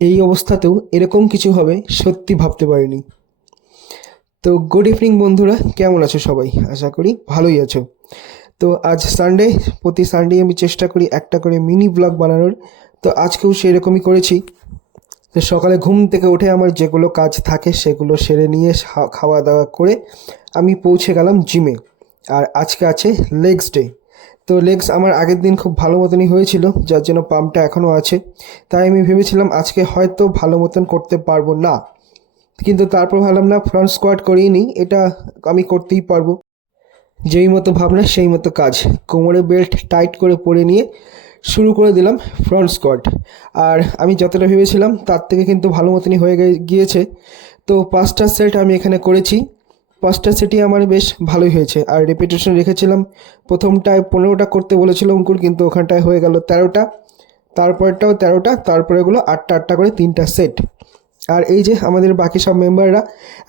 এই অবস্থাতেও এরকম কিছু হবে সত্যি ভাবতে পারিনি। তো গুড ইভিনিং বন্ধুরা, কেমন আছো সবাই? আশা করি ভালোই আছো। তো আজ সানডে, প্রতি সানডে আমি চেষ্টা করি একটা করে মিনি ব্লগ বানানোর। তো আজকেও সেরকমই করেছি। তো সকালে ঘুম থেকে উঠে আমার যেগুলো কাজ থাকে সেগুলো সেরে নিয়ে খাওয়া দাওয়া করে আমি পৌঁছে গেলাম জিমে। আর আজকে আছে লেগস ডে। তো লেগস আমার আগের দিন খুব ভালো মতনই হয়েছিল, যার জন্য পাম্পটা এখনও আছে। তাই আমি ভেবেছিলাম আজকে হয়তো ভালো মতন করতে পারবো না, কিন্তু তারপর ভাবলাম না, ফ্রন্ট স্কোয়াট করিয়ে নিই, এটা আমি করতেই পারবো। যেই মতো ভাবনা সেই মতো কাজ। কোমরে বেল্ট টাইট করে পরে নিয়ে শুরু করে দিলাম ফ্রন্ট স্কোয়াট। আর আমি যতটা ভেবেছিলাম তার থেকে কিন্তু ভালো মতনই হয়ে গিয়েছে। তো 5টা সেট আমি এখানে করেছি। 5টা সেটই আমার বেশ ভালোই হয়েছে। আর রেপিটেশন রেখেছিলাম, প্রথমটায় 15টা করতে বলেছিল অঙ্কুর, কিন্তু ওখানটায় হয়ে গেল 13টা, তারপরটাও 13টা, তারপরে এগুলো 8টা 8টা করে 3টা সেট। আর এই যে আমাদের বাকি সব মেম্বাররা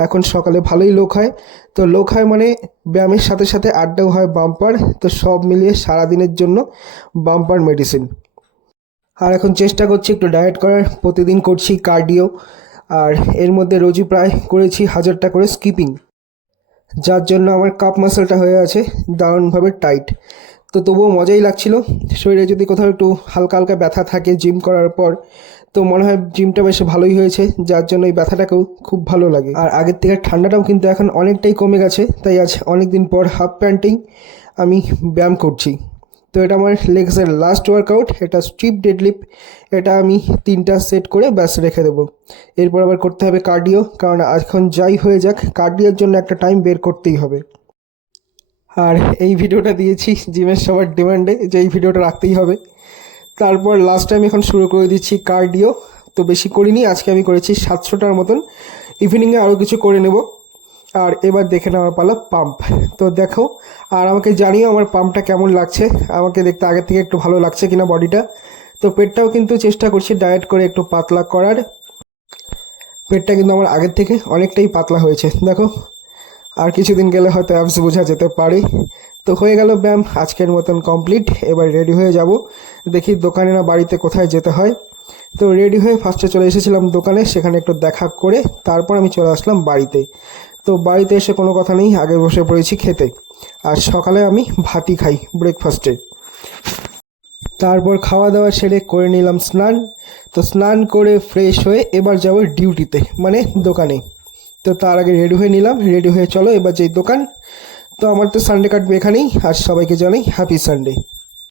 এখন সকালে ভালোই লোক হয়। তো লোক হয় মানে ব্যায়ামের সাথে সাথে আড্ডাও হয়, বাম্পার। তো সব মিলিয়ে সারাদিনের জন্য বাম্পার মেডিসিন। আর এখন চেষ্টা করছি একটু ডায়েট করার, প্রতিদিন করছি কার্ডিও। আর এর মধ্যে রোজই প্রায় করেছি 1000টা করে স্কিপিং, যার জন্য আমার কাপ মাসলটা হয়ে আছে দারুণভাবে টাইট। তো তবুও মজাই লাগছিল। শরীরে যদি কোথাও একটু হালকা হালকা ব্যথা থাকে জিম করার পর, তো মনে হয় জিমটা বেশ ভালোই হয়েছে, যার জন্য এই ব্যথাটাকেও খুব ভালো লাগে। আর আগের থেকে ঠান্ডাটাও কিন্তু এখন অনেকটাই কমে গেছে, তাই আজ অনেক দিন পর হাফ প্যান্টেই আমি ব্যায়াম করছি। তো এটা আমার লেগসের লাস্ট ওয়ার্কআউট। এটা স্ট্রিপ ডেডলিফট। এটা আমি 3টা সেট করে ব্যাস রেখে দেবো। এরপর আবার করতে হবে কার্ডিও, কারণ এখন যাই হয়ে যাক কার্ডিওর জন্য একটা টাইম বের করতেই হবে। আর এই ভিডিওটা দিয়েছি জিমের সবার ডিমান্ডে যে এই ভিডিওটা রাখতেই হবে। তারপর লাস্ট টাইম এখন শুরু করে দিচ্ছি কার্ডিও। তো বেশি করিনি, আজকে আমি করেছি 700টার মতন। ইভিনিংয়ে আরও কিছু করে নেব। আর এবার দেখে নেওয়ার পালা পাম্প। তো দেখো, আর আমাকে জানিও আমার পাম্পটা কেমন লাগছে, আমাকে দেখতে আগের থেকে একটু ভালো লাগছে কিনা বডিটা। তো পেটটাও কিন্তু চেষ্টা করছি ডায়েট করে একটু পাতলা করার। পেটটা কিন্তু আমার আগের থেকে অনেকটাই পাতলা হয়েছে দেখো। আর কিছুদিন গেলে হয়তো অ্যাবস বোঝা যেতে পারে। তো হয়ে গেল ব্যায়াম আজকের মতন কমপ্লিট। এবার রেডি হয়ে যাব, দেখি দোকানে না বাড়িতে কোথায় যেতে হয়। তো রেডি হয়ে ফার্স্টে চলে এসেছিলাম দোকানে, সেখানে একটু দেখা করে তারপর আমি চলে আসলাম বাড়িতে। তো বাড়িতে এসে কোনো কথা নেই, আগে বসে পড়েছি খেতে। আর সকালে আমি ভাতই খাই ব্রেকফাস্টে। তারপর খাওয়া দাওয়া সেরে করে নিলাম স্নান। তো স্নান করে ফ্রেশ হয়ে এবার যাব ডিউটিতে, মানে দোকানে। তো তার আগে রেডি হয়ে নিলাম, রেডি হয়ে চলো এবার যেই দোকান। তো আমার তো সানডে কাটবে এখানেই, আর সবাইকে জানাই হ্যাপি সানডে।